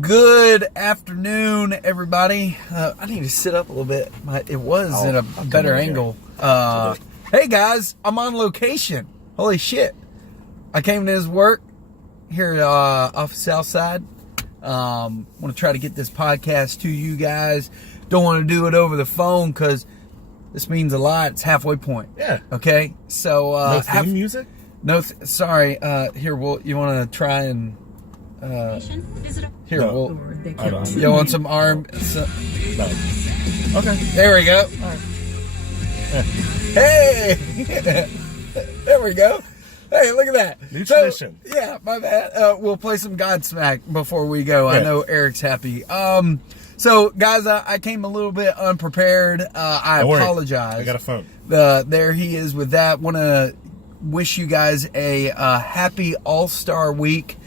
Good afternoon, everybody. I need to sit up a little bit. It was in a better angle. Hey, guys, I'm on location. Holy shit. I came to his work here off the South Side. Want to try to get this podcast to you guys. Don't want to do it over the phone because this means a lot. It's halfway point. Yeah. Okay? So, no theme music? No, sorry. Here, you want to try and... Here, no, you want some arm? No. Okay. There we go. All right. Hey! There we go. Hey, look at that. New tradition. Yeah, my bad. We'll play some Godsmack before we go. Yeah. I know Eric's happy. So, guys, I came a little bit unprepared. I apologize. I got a phone. There he is with that. Want to wish you guys a happy All-Star Week.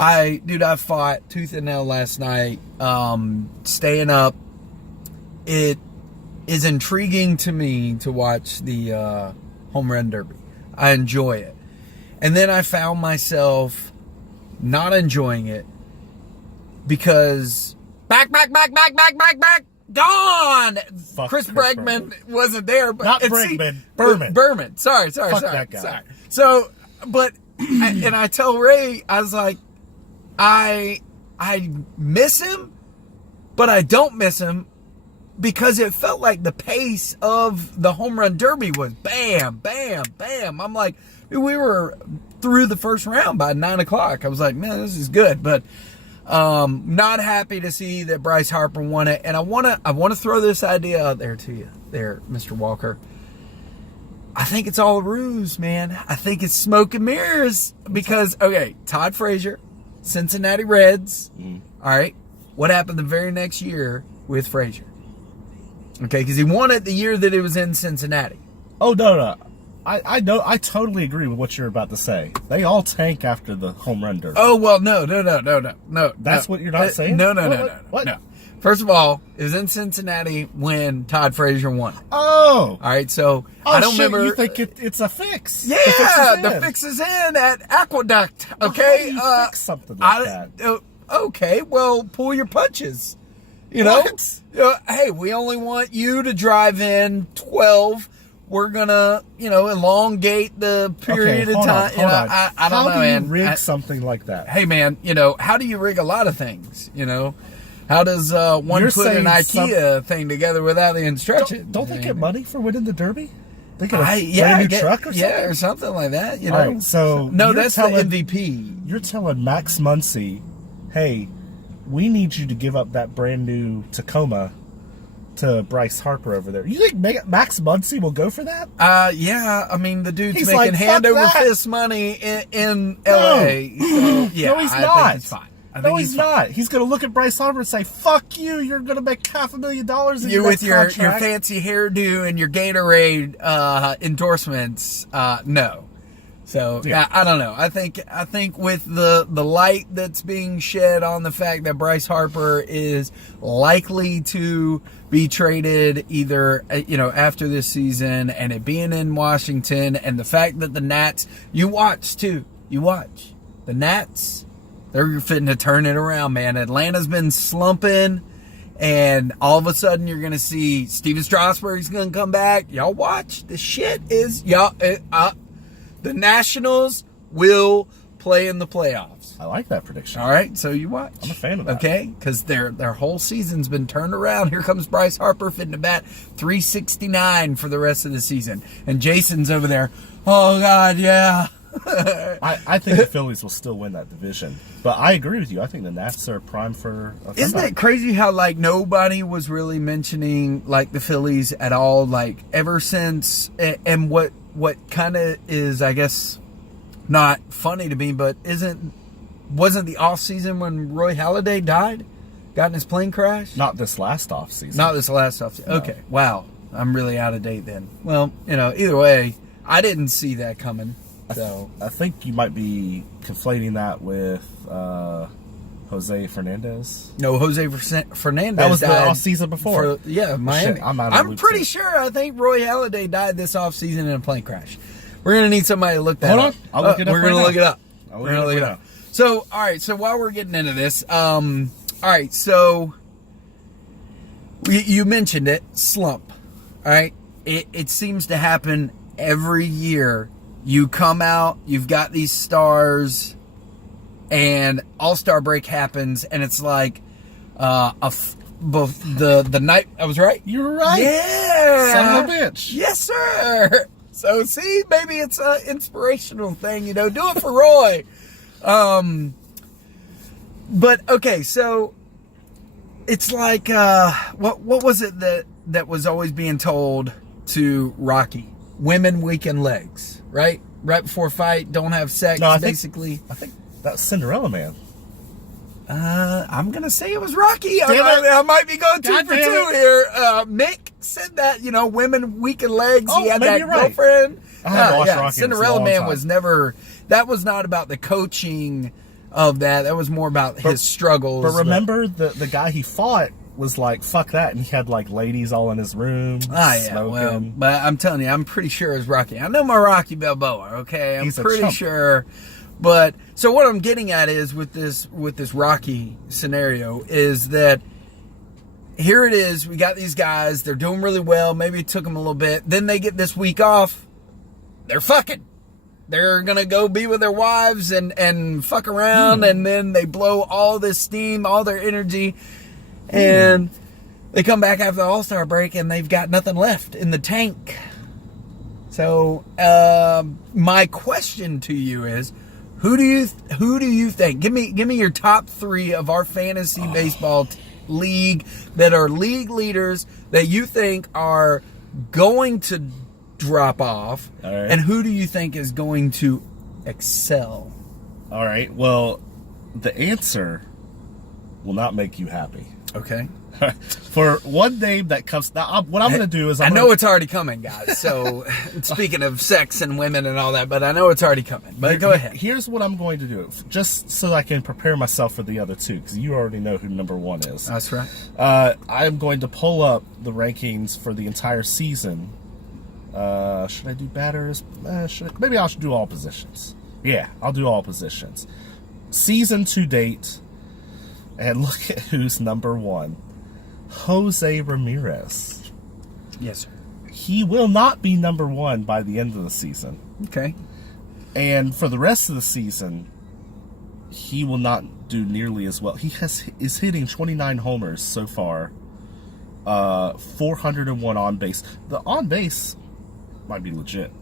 I fought tooth and nail last night, staying up. It is intriguing to me to watch the home run derby. I enjoy it. And then I found myself not enjoying it because back, gone! Fuck Chris Bregman wasn't there. But, Not Bregman, Berman. Berman. Sorry. That guy. Sorry. So, but, and I tell Ray, I was like, I miss him, but I don't miss him because it felt like the pace of the home run derby was bam, bam, bam. I'm like, we were through the first round by 9 o'clock. I was like, man, this is good, but not happy to see that Bryce Harper won it. And I want to throw this idea out there to you, there, Mr. Walker. I think it's all a ruse, man. I think it's smoke and mirrors because, okay, Todd Frazier, Cincinnati Reds. All right. What happened the very next year with Frazier? Okay, because he won it the year that it was in Cincinnati. Oh, no. I know. I totally agree with what you're about to say. They all tank after the home run derby. Oh, well, no. That's what you're not saying? No. What? No. First of all, it was in Cincinnati when Todd Frazier won. Oh. All right, so I don't remember. You think it's a fix? Yeah, the fix is in at Aqueduct. Okay, well, how do you fix something like that? Okay, well, pull your punches. You know, hey, we only want you to drive in 12. We're gonna, elongate the period of time. Hold on. I don't know, man. How do you rig something like that? Hey, man, how do you rig a lot of things? How does one You're put an IKEA thing together without the instructions? Don't they get money for winning the derby? They get a brand new truck or something? Yeah, or something like that. All right, so no, that's the MVP. You're telling Max Muncy, hey, we need you to give up that brand new Tacoma to Bryce Harper over there. You think Max Muncy will go for that? Yeah. I mean, the dude's He's making like, hand over that. fist money in L.A. So, yeah, no, he's I not. think he's fine. He's not. He's going to look at Bryce Harper and say, fuck you, you're going to make $500,000 in you your with your contract. fancy hairdo and your Gatorade endorsements. No. So yeah. I don't know. I think with the light that's being shed on the fact that Bryce Harper is likely to be traded either after this season, and it being in Washington, and the fact that the Nats, you watch the Nats, they're fitting to turn it around, man. Atlanta's been slumping, and all of a sudden you're going to see Steven Strasburg's going to come back. Y'all watch. The shit is the Nationals will play in the playoffs. I like that prediction. All right, so you watch. I'm a fan of that. Okay, because their whole season's been turned around. Here comes Bryce Harper fitting to bat .369 for the rest of the season. And Jason's over there, oh, God, yeah. I think the Phillies will still win that division. But I agree with you. I think the Nats are prime for a comeback. Isn't it crazy how, nobody was really mentioning, the Phillies at all, ever since, and what kind of is, I guess, not funny to me, but wasn't the off season when Roy Halladay died? Got in his plane crash? Not this last off season. Not this last off season. No. Okay. Wow. I'm really out of date then. Well, either way, I didn't see that coming. So I think you might be conflating that with Jose Fernandez. No, Jose Fernandez. That was died the off season before. Miami. Shit, I'm pretty sure. I think Roy Halladay died this off season in a plane crash. We're gonna need somebody to look that Hold up. on, I'll look it up. We're gonna look it up. We're gonna look it up. So, all right. So while we're getting into this, All right, so you mentioned it, slump. All right, it seems to happen every year. You come out, you've got these stars, and All-Star break happens, and it's like the night. I was right. You were right. Yeah, Son of a bitch. Yes, sir. So see, maybe it's an inspirational thing. Do it for Roy. But okay, so it's like what was it that was always being told to Rocky? Women weaken legs, right? Right before fight, don't have sex. No, I basically. I think that's Cinderella Man. I'm gonna say it was Rocky. Damn it. I might be going two God for damn two it. here. Mick said that women weaken legs. Oh, He had maybe that you're right. girlfriend. I haven't watched Rocky in a Cinderella long Man time. was never. That was not about the coaching of that. That was more about his struggles. But remember, the guy he fought was like, fuck that, and he had like ladies all in his room smoking. Well, but I'm telling you, I'm pretty sure it was Rocky. I know my Rocky Balboa. Okay, I'm He's a pretty chump. sure. But so what I'm getting at is with this Rocky scenario is that here it is. We got these guys. They're doing really well. Maybe it took them a little bit. Then they get this week off. They're fucking. They're going to go be with their wives and fuck around. And then they blow all this steam, all their energy. And they come back after the All-Star break and they've got nothing left in the tank. So my question to you is, who do you think? Give me your top 3 of our fantasy baseball league that are league leaders that you think are going to drop off, All right. and who do you think is going to excel? All right. Well, the answer will not make you happy. Okay. For one name that comes now, what I'm going to do is I know it's already coming, guys. So speaking of sex and women and all that, but I know it's already coming. But go ahead. Here's what I'm going to do, just so I can prepare myself for the other two, because you already know who number 1 is. That's right. I'm going to pull up the rankings for the entire season. Should I do batters? Maybe I should do all positions. Yeah, I'll do all positions. Season to date, and look at who's number 1. Jose Ramirez. Yes, sir. He will not be number 1 by the end of the season. Okay. And for the rest of the season, he will not do nearly as well. He is hitting 29 homers so far. 401 on base. The on base might be legit.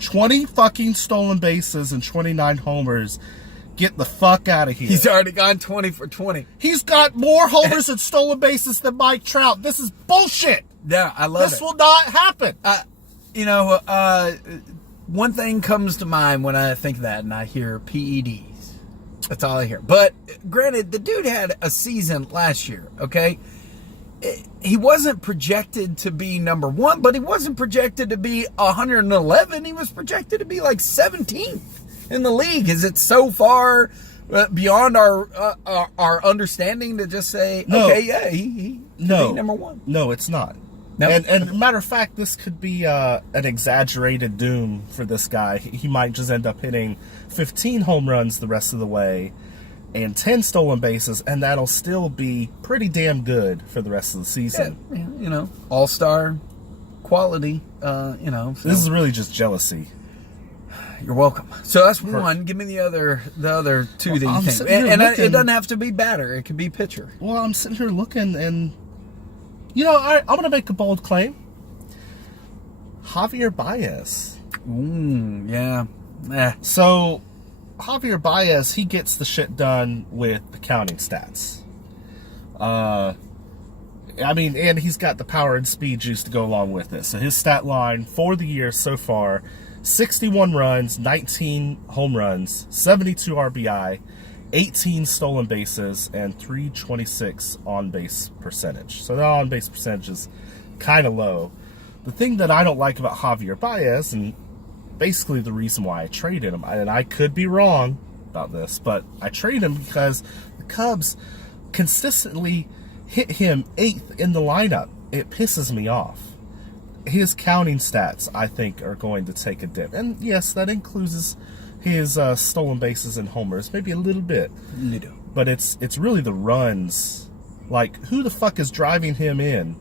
20 fucking stolen bases and 29 homers. Get the fuck out of here. He's already gone 20 for 20. He's got more homers and stolen bases than Mike Trout. This is bullshit. Yeah, I love This it. will not happen. One thing comes to mind when I think of that, and I hear PEDs. That's all I hear. But granted, the dude had a season last year, okay? He wasn't projected to be number 1, but he wasn't projected to be 111. He was projected to be like 17th in the league. Is it so far beyond our understanding to just say, No. okay, yeah, he could be number 1? No, it's not. No? And matter of fact, this could be an exaggerated doom for this guy. He might just end up hitting 15 home runs the rest of the way and 10 stolen bases, and that'll still be pretty damn good for the rest of the season. Yeah, all-star quality, so. This is really just jealousy. You're welcome. So that's 1. Give me the other 2 that you I'm think. sitting here And looking- it doesn't have to be batter. It could be pitcher. Well, I'm sitting here looking, and I'm going to make a bold claim. Javier Baez. Yeah. So, Javier Baez, he gets the shit done with the counting stats. And he's got the power and speed juice to go along with it. So his stat line for the year so far, 61 runs, 19 home runs, 72 RBI, 18 stolen bases, and 326 on-base percentage. So the on-base percentage is kind of low. The thing that I don't like about Javier Baez, and basically the reason why I traded him, and I could be wrong about this, but I traded him because the Cubs consistently hit him 8th in the lineup. It pisses me off. His counting stats, I think, are going to take a dip. And yes, that includes his stolen bases and homers, maybe a little bit. but it's really the runs. Like, who the fuck is driving him in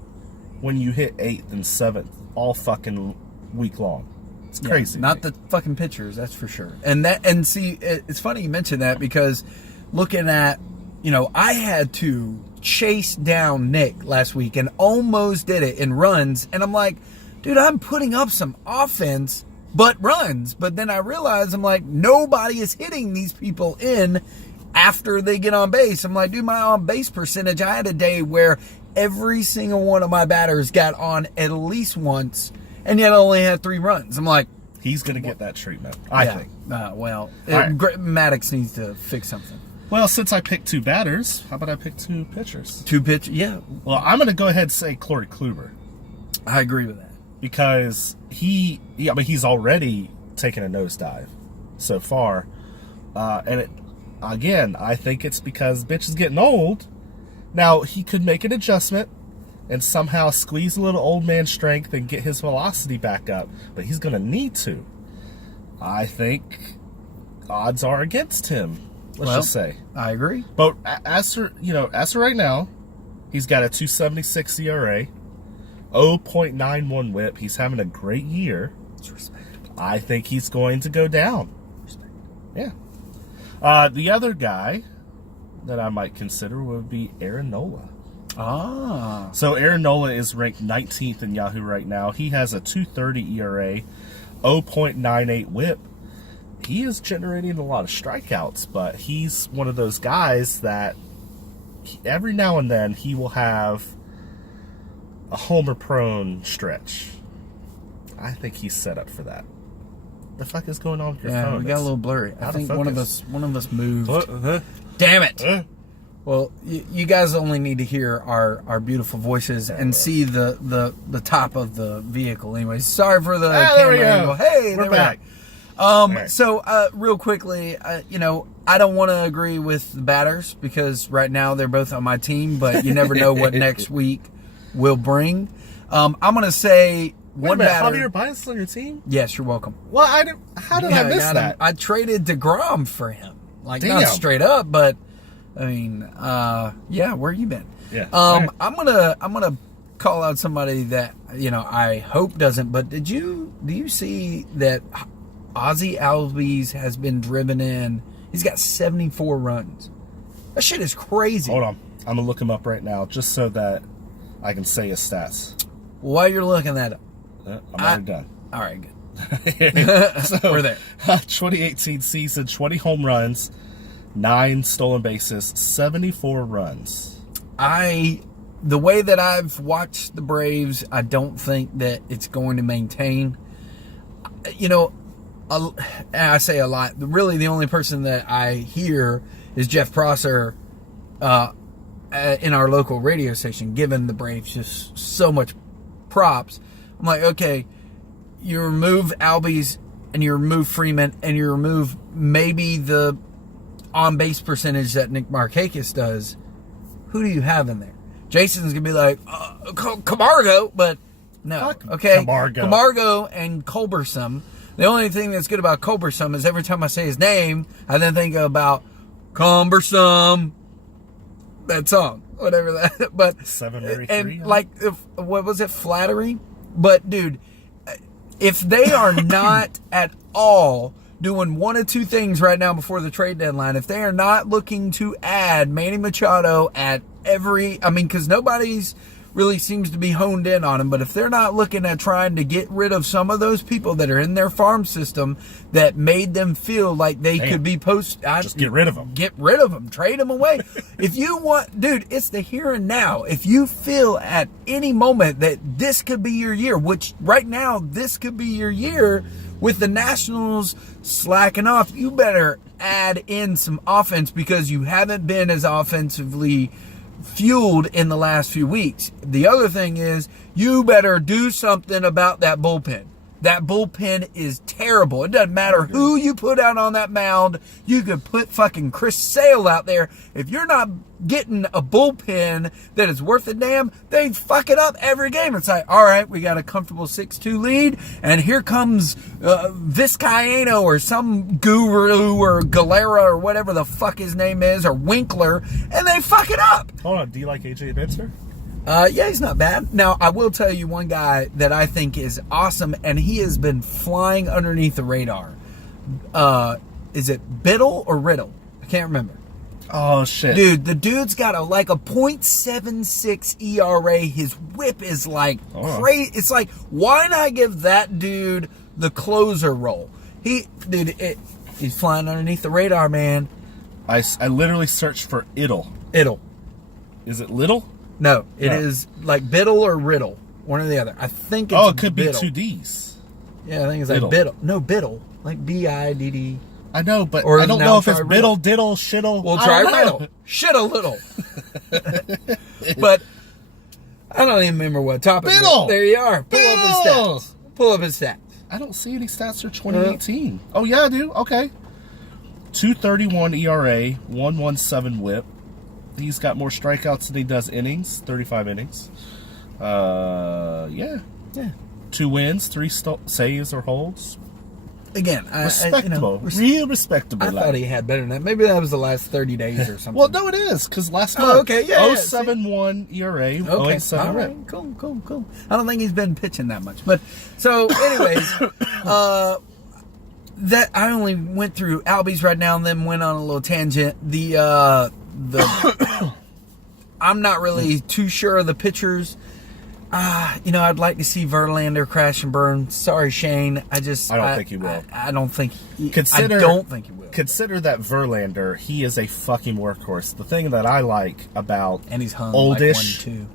when you hit 8th and 7th all fucking week long? It's crazy. Yeah, not the fucking pitchers, that's for sure. And see, it's funny you mentioned that, because looking at, I had to chase down Nick last week and almost did it in runs. And I'm like, dude, I'm putting up some offense, but runs. But then I realized, I'm like, nobody is hitting these people in after they get on base. I'm like, dude, my on base percentage, I had a day where every single one of my batters got on at least once, and yet I only had 3 runs. I'm like, he's going to get that treatment, I think. Right. Maddox needs to fix something. Well, since I picked 2 batters, how about I pick 2 pitchers? 2 pitch, yeah. Well, I'm going to go ahead and say Corey Kluber. I agree with that. Because he's already taken a nosedive so far. Again, I think it's because bitch is getting old. Now, he could make an adjustment and somehow squeeze a little old man strength and get his velocity back up, but he's going to need to. I think odds are against him. Let's just say. I agree. But as for right now, he's got a 2.76 ERA, 0.91 WHIP. He's having a great year. It's respectable. I think he's going to go down. Yeah. The other guy that I might consider would be Aaron Nola. So Aaron Nola is ranked 19th in Yahoo right now. He has a 2.30 ERA, 0.98 WHIP. He is generating a lot of strikeouts, but he's one of those guys that every now and then he will have a homer-prone stretch. I think he's set up for that. The fuck is going on with your phone? Yeah, we got a little blurry. I think one of us moved. Damn it! Well, you guys only need to hear our beautiful voices and see the top of the vehicle. Anyways, sorry for the camera angle. Hey, we're back. So, real quickly, I don't want to agree with the batters because right now they're both on my team, but you never know what next week will bring. I'm going to say one batter. Javier Baez on your team? Yes, you're welcome. Well, how did I miss that? I traded DeGrom for him. Like, damn. not straight up, but, I mean, where you been? Yeah. I'm gonna call out somebody that, I hope doesn't, but do you see that Ozzy Albies has been driven in? He's got 74 runs. That shit is crazy. Hold on. I'm going to look him up right now just so that I can say his stats. While you're looking that up. I'm already done. All right, good. So, we're there. 2018 season, 20 home runs, 9 stolen bases, 74 runs. The way that I've watched the Braves, I don't think that it's going to maintain. I say a lot. Really, the only person that I hear is Jeff Prosser in our local radio station, giving the Braves just so much props. I'm like, okay, you remove Albies and you remove Freeman and you remove maybe the on-base percentage that Nick Markakis does. Who do you have in there? Jason's going to be like, Camargo, but no. Fuck okay, Camargo and Culberson. The only thing that's good about Culberson is every time I say his name, I then think about Cumbersome, that song, whatever that. But 783, and like, what was it, Flattery? But dude, if they are not at all doing one of two things right now before the trade deadline, if they are not looking to add Manny Machado at because nobody's really seems to be honed in on him, but if they're not looking at trying to get rid of some of those people that are in their farm system that made them feel like they could be just get rid of them. Get rid of them. Trade them away. If you want, dude, it's the here and now. If you feel at any moment that this could be your year, which right now this could be your year with the Nationals slacking off, you better add in some offense because you haven't been as offensively fueled in the last few weeks. The other thing is you better do something about that bullpen. That bullpen is terrible. It doesn't matter who you put out on that mound. You could put fucking Chris Sale out there. If you're not getting a bullpen that is worth a damn, they fuck it up every game. It's like, all right, we got a comfortable 6-2 lead, and here comes Vizcaíno or some guru or Galera or whatever the fuck his name is, or Winkler, and they fuck it up. Hold on, do you like AJ Minter? Yeah, he's not bad. Now, I will tell you one guy that I think is awesome, and he has been flying underneath the radar. Is it Biddle or Riddle? I can't remember. Oh, shit. Dude, the dude's got a .76 ERA. His whip is like crazy. It's like, why not give that dude the closer role? He's flying underneath the radar, man. I literally searched for Idle. Is it Little? No, it is like Biddle or Riddle. One or the other. I think it's it could Biddle. be 2 Ds. Yeah, I think it's like Biddle. No, Biddle. Like Bidd. I know, but Or I don't know if it's Biddle, Diddle, Shiddle. We'll try Riddle. Shit a little. But I don't even remember what topic. Biddle! There you are. Pull up his stats. Pull up his stats. I don't see any stats for 2018. Oh, yeah, I do. Okay. 2.31 ERA, 1.17 whip. He's got more strikeouts than he does innings, 35 innings. Yeah. 2 wins, 3 saves or holds. Again, respectable. Real respectable. I thought he had better than that. Maybe that was the last 30 days or something. Well, no, it is, because last month, okay, yeah, 0.71 ERA, 0.7 all right, cool. I don't think he's been pitching that much. But, so, anyways, that I only went through Albies right now and then went on a little tangent. I'm not really too sure of the pitchers. I'd like to see Verlander crash and burn. Sorry, Shane. I don't think he will. I don't think he will. Consider that Verlander, he is a fucking workhorse. The thing that I like about and he's hung oldish, like 1-2.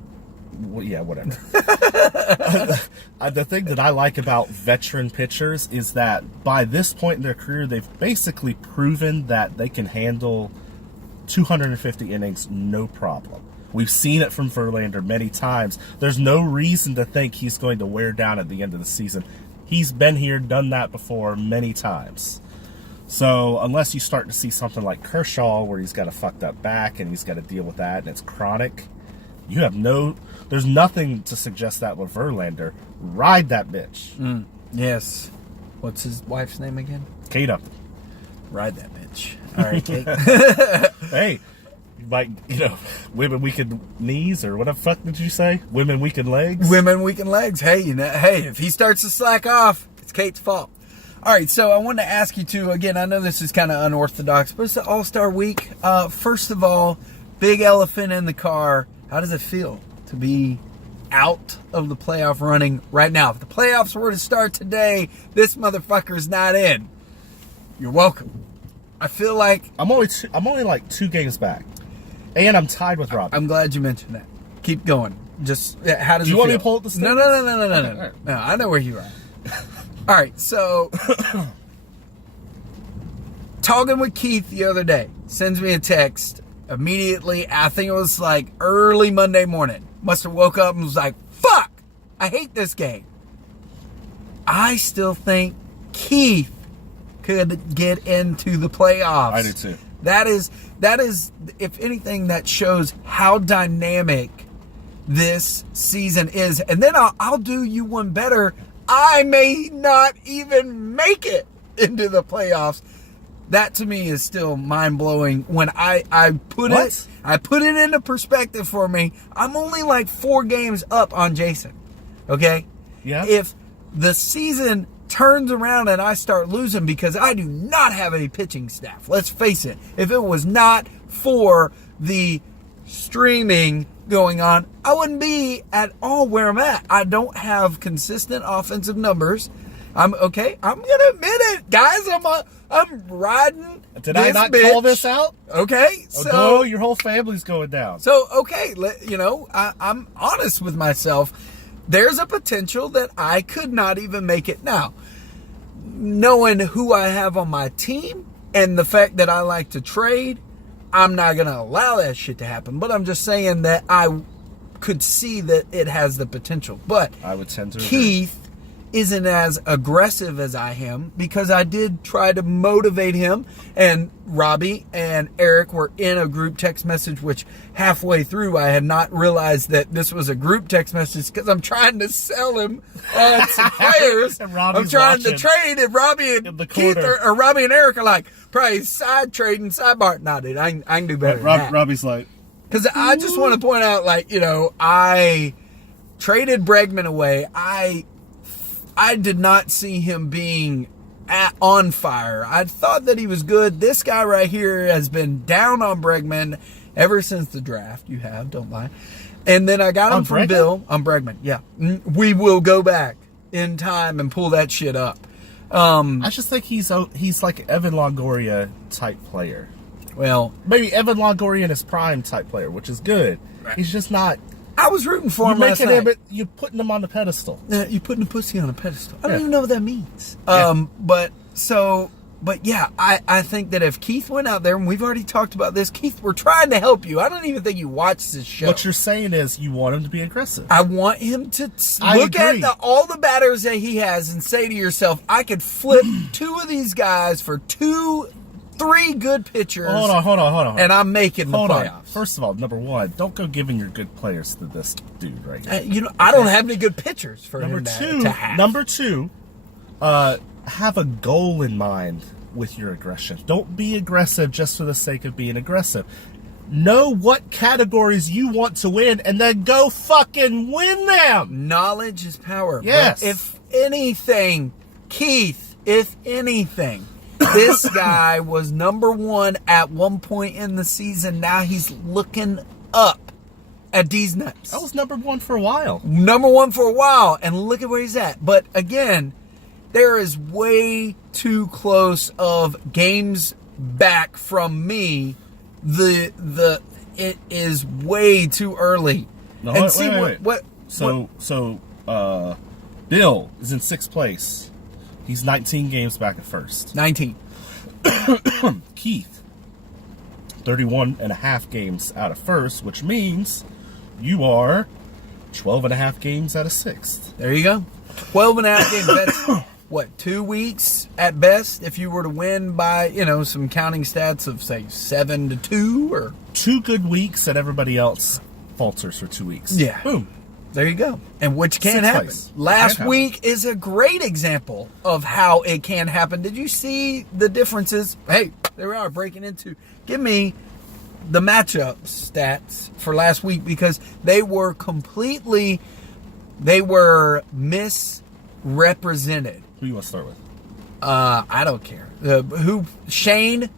Well, yeah, whatever. The thing that I like about veteran pitchers is that by this point in their career, they've basically proven that they can handle 250 innings no problem. We've seen it from Verlander many times. There's no reason to think he's going to wear down at the end of the season. He's been here, done that before many times. So unless you start to see something like Kershaw where he's got a fucked up back and he's got to deal with that and it's chronic, there's nothing to suggest that with Verlander. Ride that bitch. Yes. What's his wife's name again? Kate Upton. Ride that bitch. All right, Kate. Hey, like, women weakened knees, or what the fuck did you say? Women weakened legs? Women weakened legs. Hey, if he starts to slack off, it's Kate's fault. All right, so I wanted to ask you too, again, I know this is kind of unorthodox, but it's the All-Star Week. First of all, big elephant in the car. How does it feel to be out of the playoff running right now? If the playoffs were to start today, this motherfucker's not in. You're welcome. I feel like I'm only like 2 games back. And I'm tied with Rob. I'm glad you mentioned that. Keep going. Just how does Do you it want feel? me to pull up the No. standings? No, I know where you are. All right, so talking with Keith the other day, sends me a text immediately. I think it was like early Monday morning. Must have woke up and was like, "Fuck! I hate this game." I still think Keith could get into the playoffs. I do too. That is, if anything, that shows how dynamic this season is. And then I'll do you one better. I may not even make it into the playoffs. That to me is still mind blowing. When I put it into perspective for me. I'm only like 4 games up on Jason. Okay? Yeah. If the season turns around and I start losing because I do not have a pitching staff. Let's face it. If it was not for the streaming going on, I wouldn't be at all where I'm at. I don't have consistent offensive numbers. I'm going to admit it, guys. I'm riding. Did I not call this out? Okay. So your whole family's going down. So, okay, I'm honest with myself. There's a potential that I could not even make it now. Knowing who I have on my team and the fact that I like to trade, I'm not going to allow that shit to happen. But I'm just saying that I could see that it has the potential. But I would tend to Keith isn't as aggressive as I am because I did try to motivate him. And Robbie and Eric were in a group text message, which halfway through I had not realized that this was a group text message because I'm trying to sell him some players. And I'm Robbie's trying to watching trade, and Robbie in and the Keith corner. or Robbie and Eric are like, probably side trading, sidebar. Nah, dude, I can do better than that. Robbie's like, Because I just want to point out, like, I traded Bregman away. I did not see him being on fire. I thought that he was good. This guy right here has been down on Bregman ever since the draft. You have, don't lie. And then I got him On from Bregman? Bill. On Bregman, yeah. We will go back in time and pull that shit up. I just think he's like Evan Longoria type player. Well, Maybe Evan Longoria in his prime type player, which is good. Right. He's just not. I was rooting for You're him last making night. him. You're putting him on the pedestal. You're putting a pussy on a pedestal. I don't Yeah. even know what that means. Yeah. But yeah, I think that if Keith went out there, and we've already talked about this, Keith, we're trying to help you. I don't even think you watched this show. What you're saying is you want him to be aggressive. I want him to I look at agree. all the batters that he has and say to yourself, I could flip two of these guys for 3 good pitchers. Hold on. And I'm making the Hold playoffs. on. First of all, number one, don't go giving your good players to this dude right here. I don't have any good pitchers for Number him two, to have. number two, have a goal in mind with your aggression. Don't be aggressive just for the sake of being aggressive. Know what categories you want to win and then go fucking win them. Knowledge is power. Yes. But if anything, Keith, if anything, this guy was number 1 at one point in the season. Now he's looking up at these nuts. That was number one for a while. Number 1 for a while, and look at where he's at. But again, there is way too close of games back from me. It is way too early. No, and wait, see wait. what So Bill is in 6th place. He's 19 games back at first. 19. Keith, 31 and a half games out of first, which means you are 12 and a half games out of 6th. There you go. 12 and a half games. That's what, 2 weeks at best if you were to win by, some counting stats of say 7-2 or 2 good weeks and everybody else falters for 2 weeks. Yeah. Boom. there you go. And which can 6th happen. place. Last Can happen. week is a great example of how it can happen. Did you see the differences? Hey, there we are breaking into. Give me the matchup stats for last week because they were misrepresented. Who you want to start with? I don't care. Shane?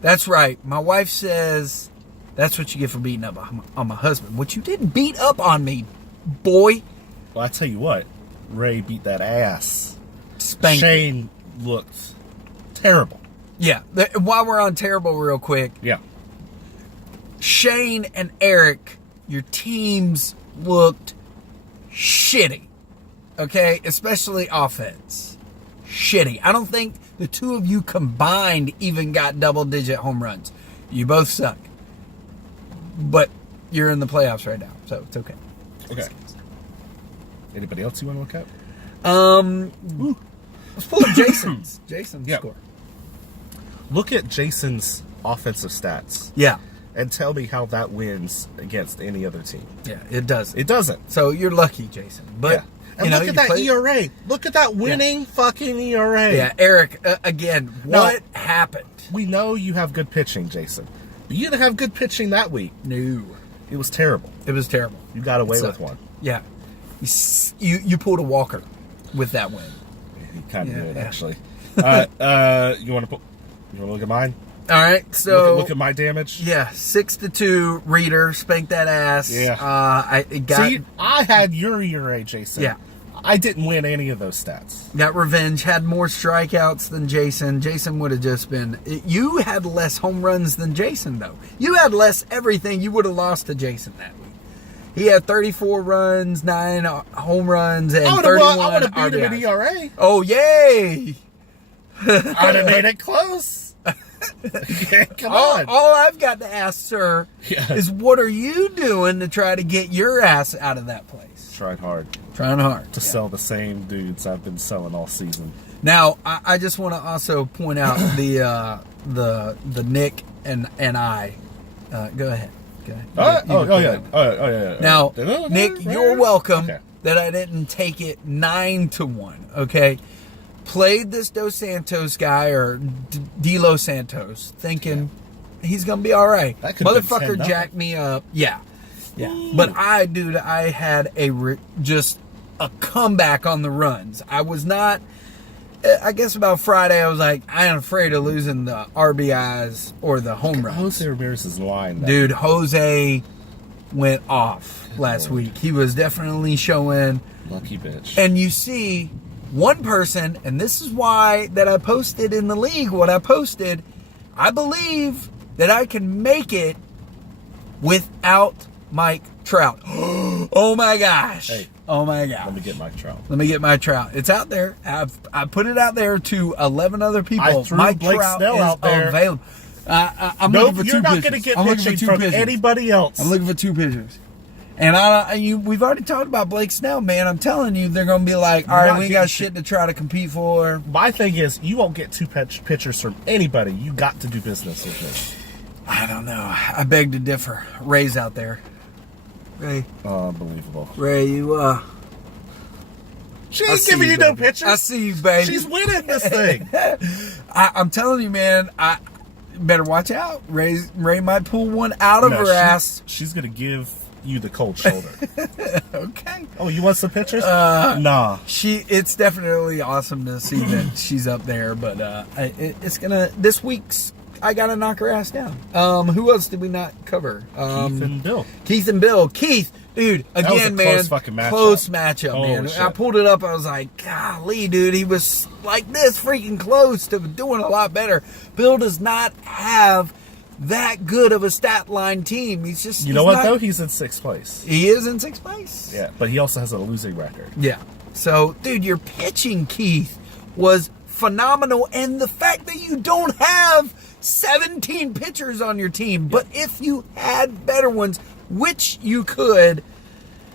That's right. My wife says that's what you get for beating up on my husband, which you didn't beat up on me, boy. Well, I tell you what, Ray beat that ass. Spank. Shane looked terrible. Yeah. While we're on terrible real quick, Yeah. Shane and Eric, your teams looked shitty. Okay? Especially offense. Shitty. I don't think the two of you combined even got double-digit home runs. You both suck. But you're in the playoffs right now, so it's okay. Okay. Anybody else you want to look at? Let's pull up Jason's. Jason's Yeah. score. Look at Jason's offensive stats Yeah. and tell me how that wins against any other team. Yeah, it does. It doesn't. So you're lucky, Jason. But Yeah. And look at that ERA. Look at that winning fucking ERA. Yeah, Eric, again, what happened? We know you have good pitching, Jason. But you didn't have good pitching that week. No. It was terrible. It was terrible. You got away It with sucked. one. Yeah. You pulled a Walker with that win. You kind of Yeah, did, yeah. actually. You want to look at mine? All right, so Look at my damage? yeah, 6-2 Reader spanked that ass. Yeah. I got See, I had your ERA, Jason. Yeah. I didn't win any of those stats. got revenge. Had more strikeouts than Jason. Jason would have just been. You had less home runs than Jason, though. You had less everything. You would have lost to Jason that week. He had 34 runs, 9 home runs, and 31 I would have beat him in RBIs. ERA. Oh, yay! I'd have made it close. Yeah, come on. All I've got to ask, sir, Yeah. is what are you doing to try to get your ass out of that place? tried hard Trying hard to sell the same dudes I've been selling all season. Now, I just want to also point out the Nick and I. Go ahead. Go ahead. Yeah. Now, Nick, you're welcome Okay. that I didn't take it 9-1. Okay, played this Dos Santos guy or De Los Santos, thinking he's gonna be all right. That could've been Motherfucker 10-0. jacked me up. Yeah. Ooh. But I had just a comeback on the runs. I was not. I guess about Friday, I was like, I am afraid of losing the RBIs or the home runs. Jose Ramirez's line, though. Dude, Jose went off last week. He was definitely showing. Lucky bitch. And you see one person, and this is why that I posted in the league what I posted. I believe that I can make it without Mike Trout. Oh my gosh. Hey. Oh my gosh. Let me get Mike Trout. Let me get my Trout. It's out there. I put it out there to 11 other people. I threw Mike Blake Trout Snell is out there. available. I'm Nope, looking for you're two not pitchers. going to get I'm looking for pitching two from pitchers. anybody else. I'm looking for two pitchers. And we've already talked about Blake Snell, man. I'm telling you, they're going to be like, all You're right, not we ain't got shit to try to compete for. My thing is, you won't get two pitchers from anybody. You got to do business with me. I don't know. I beg to differ. Ray's out there. Unbelievable. Ray, you, She I ain't see giving you no baby. pictures. I see you, baby. She's winning this thing. I'm telling you, man. I better watch out. Ray might pull one out of her ass. She's going to give you the cold shoulder. Okay. Oh, you want some pictures? Nah. It's definitely awesome to see that she's up there, but it's gonna this week's. I gotta knock her ass down. Who else did we not cover? Keith and Bill. Keith and Bill. Keith, dude, That was again, a man, close fucking matchup. close matchup, Holy man. shit. I pulled it up. I was like, golly, dude, he was like this freaking close to doing a lot better. Bill does not have that good of a stat line team. He's just, You know what, not- though? He's in 6th place. He is in 6th place. Yeah, but he also has a losing record. Yeah. So, dude, your pitching, Keith, was phenomenal. And the fact that you don't have 17 pitchers on your team, but if you had better ones, which you could,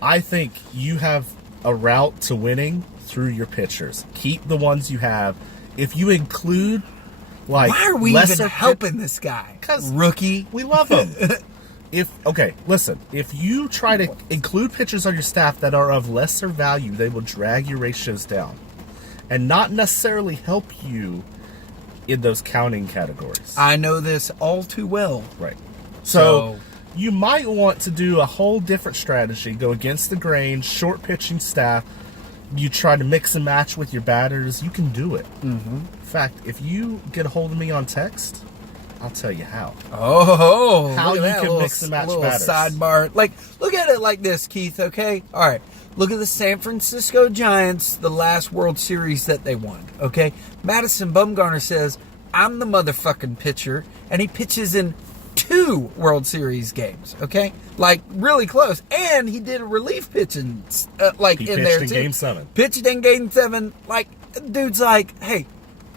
I think you have a route to winning through your pitchers. Keep the ones you have. If you include, like, why are we lesser even helping this guy? 'Cause Rookie. we love him. Listen, if you try to include pitchers on your staff that are of lesser value, they will drag your ratios down and not necessarily help you in those counting categories. I know this all too well. Right. So you might want to do a whole different strategy, go against the grain, short pitching staff. You try to mix and match with your batters. You can do it. Mm-hmm. In fact, if you get a hold of me on text, I'll tell you how. Oh, How look at you that can little, mix and match little batters. sidebar. Like, look at it like this, Keith. Okay, all right. Look at the San Francisco Giants, the last World Series that they won. Okay, Madison Bumgarner says, "I'm the motherfucking pitcher," and he pitches in 2 World Series games. Okay, like really close, and he did a relief pitching, like He in pitched there in too. Game 7. Pitched in Game 7. Like, dude's like, hey,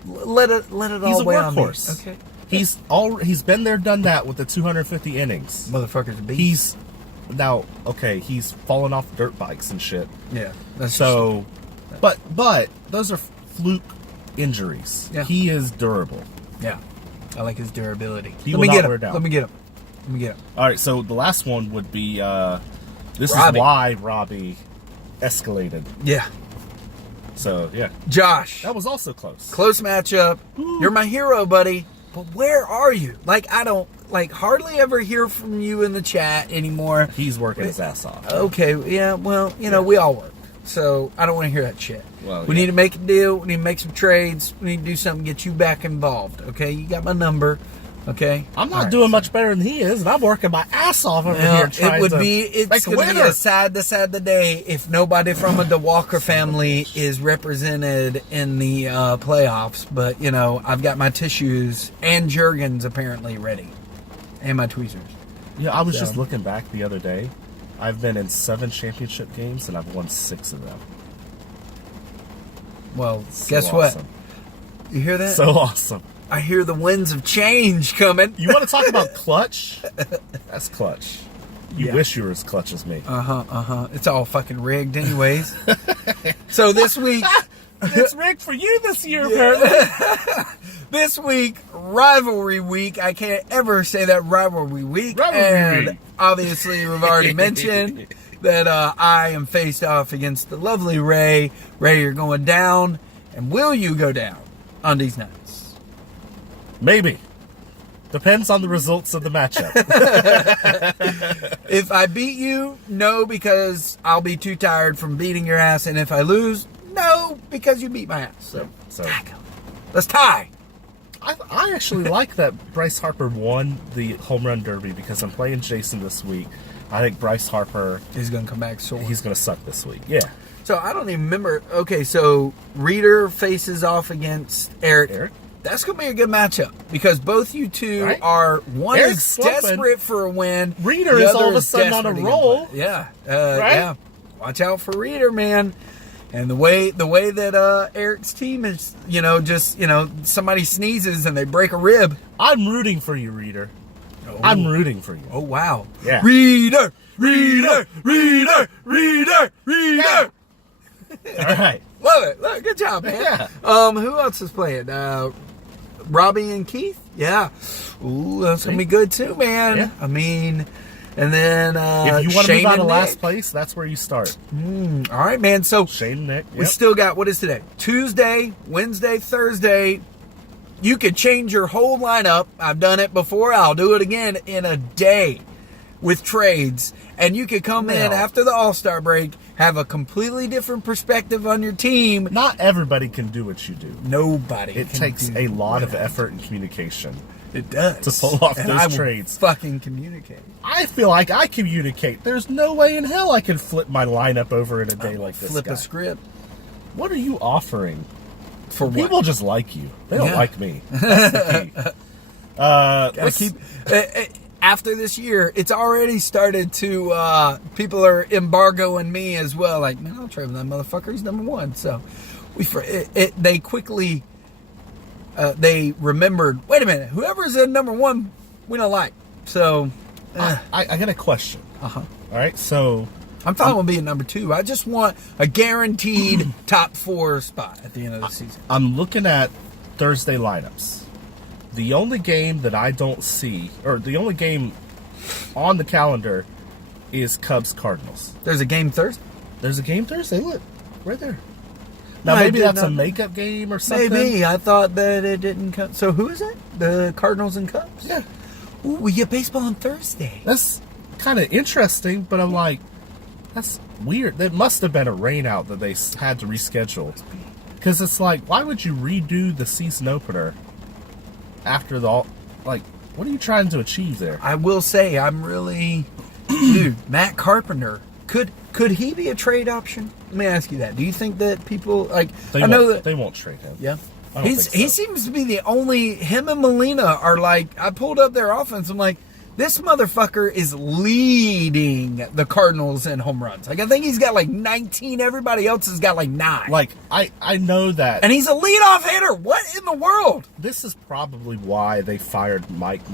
let it He's all a weigh on me. workhorse. Okay. He's been there, done that with the 250 innings. Motherfucker's a beast. He's he's fallen off dirt bikes and shit. Yeah. That's So, but those are fluke injuries. Yeah. He is durable. yeah. I like his durability. He Let will me not get wear him. down. Let me get him. Let me get him. All right, so the last one would be this Robbie. is why Robbie escalated. Yeah. So yeah, Josh. that was also close. Close matchup. Ooh. You're my hero, buddy. But where are you? Like, I don't hardly ever hear from you in the chat anymore. He's working his ass off. Okay, yeah, well, we all work. So I don't want to hear that shit. Well, we yeah. need to make a deal. We need to make some trades. We need to do something to get you back involved. Okay, you got my number. Okay, I'm not All right. doing much better than he is, and I'm working my ass off over Well, here trying it's to going make a to be winner. a sad day if nobody from the Walker family is represented in the playoffs. But I've got my tissues and Jergens apparently ready, and my tweezers. Yeah, I was So- just looking back the other day. I've been in 7 championship games, and I've won 6 of them. Well, So guess what? awesome. You hear that? So awesome. I hear the winds of change coming. You want to talk about clutch? That's clutch. You Yeah. wish you were as clutch as me. It's all fucking rigged, anyways. So this week, It's rigged for you this year, apparently. this week, rivalry week. I can't ever say that rivalry week. Rivalry and week. obviously, we've already mentioned that I am faced off against the lovely Ray. Ray, you're going down. And will you go down on these nights? Maybe. Depends on the results of the matchup. If I beat you, no, because I'll be too tired from beating your ass. And if I lose, no, because you beat my ass. So let's tie. I actually like that Bryce Harper won the home run derby because I'm playing Jason this week. I think Bryce Harper, He's going to come back sore. he's going to suck this week. Yeah. So I don't even remember. Okay, so Reader faces off against Eric. Eric? That's going to be a good matchup because both you two Right? are, one Eric's is slumping. desperate for a win. Reader the is other all of a sudden on a desperate to get roll. play. Yeah. Right? Yeah. Watch out for Reader, man. And the way that Eric's team is, somebody sneezes and they break a rib. I'm rooting for you, Reader. Oh. I'm rooting for you. Oh, wow. Yeah. Reader, Reader, Reader, Reader, Reader. All right. Love it. Look, good job, man. Yeah. Who else is playing? Robbie and Keith? Yeah. Ooh, that's going to be good too, man. Yeah. I mean, and then If you want to Shane move out and of last Nick. place, that's where you start. All right, man. So Shane and Nick. we Yep. still got, what is today? Tuesday, Wednesday, Thursday. You could change your whole lineup. I've done it before. I'll do it again in a day with trades. And you could come in Well. after the All-Star break, have a completely different perspective on your team. Not everybody can do what you do. Nobody. It can takes do a lot of that. effort and communication. It does. to pull off And those I will trades. Fucking communicate. I feel like I communicate. There's no way in hell I can flip my lineup over in a day like this. Flip guy. a script What are you offering? for what? People just like you. They don't Yeah. like me. That's the key. Gotta Let's- keep. After this year, it's already started to. People are embargoing me as well. Like, man, I'll trade with that motherfucker. He's number one. So they quickly. They remembered. Wait a minute. Whoever's at number one, we don't like. So. I got a question. Uh-huh. All right, so I'm fine with being number two. I just want a guaranteed top 4 spot at the end of the season. I'm looking at Thursday lineups. The only game that I don't see, or the only game on the calendar, is Cubs Cardinals. There's a game Thursday. There's a game Thursday. Look, right there. Now I maybe did that's a not- makeup game or something. Maybe. I thought that it didn't come. So who is it? The Cardinals and Cubs? Yeah, Ooh, we get baseball on Thursday. that's kind of interesting, but I'm like, that's weird. There must have been a rain out that they had to reschedule. Because it's like, why would you redo the season opener after like, what are you trying to achieve there? I will say, I'm really, dude. Matt Carpenter could he be a trade option? Let me ask you that. Do you think that people like? I know that. They won't trade him. Yeah. I don't think He so. seems to be the only. Him and Molina are like. I pulled up their offense. I'm like, this motherfucker is leading the Cardinals in home runs. Like, I think he's got like 19. Everybody else has got like 9. Like, I know that. And he's a leadoff hitter. What in the world? This is probably why they fired Mike